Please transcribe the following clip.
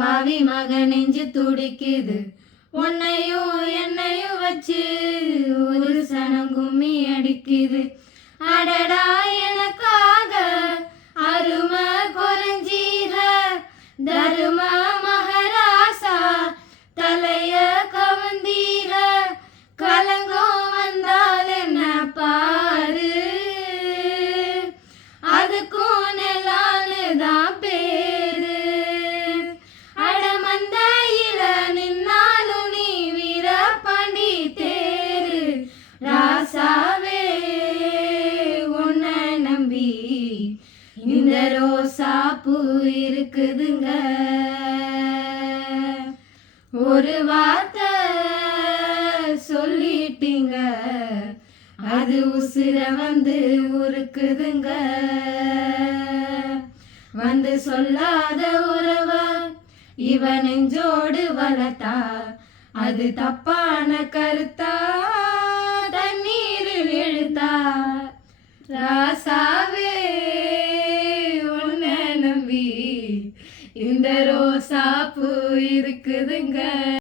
பாவி மக நெஞ்சு துடிக்குது உன்னையும் என்னையும் வச்சு ஒரு சனம் கும்மி அடிக்குது. அடடா எனக்காக அருமை குறைஞ்சீக தரும மகராசா தலைய கவந்தீக. கலங்கம் வந்தால் என்ன பாரு அதுக்கும் நெலான்னு தான் பேரு. அடமந்தையில நின்னாலும் நீ வீரபாண்டி தேரு. ராசாவே உன்னை நம்பி இந்த ரோசா பூ இருக்குதுங்க. ஒரு வார்த்தை சொல்லிட்டீங்க அது உசிர வந்து உருக்குதுங்க. வந்து சொல்லாத உறவ இவ நெஞ்சோடு வளர்த்தா அது தப்பான கருத்தா தண்ணீரில் எழுத்தா. ராசாவே உன்னை நம்பி இந்த ரோசா பூ இருக்குதுங்க.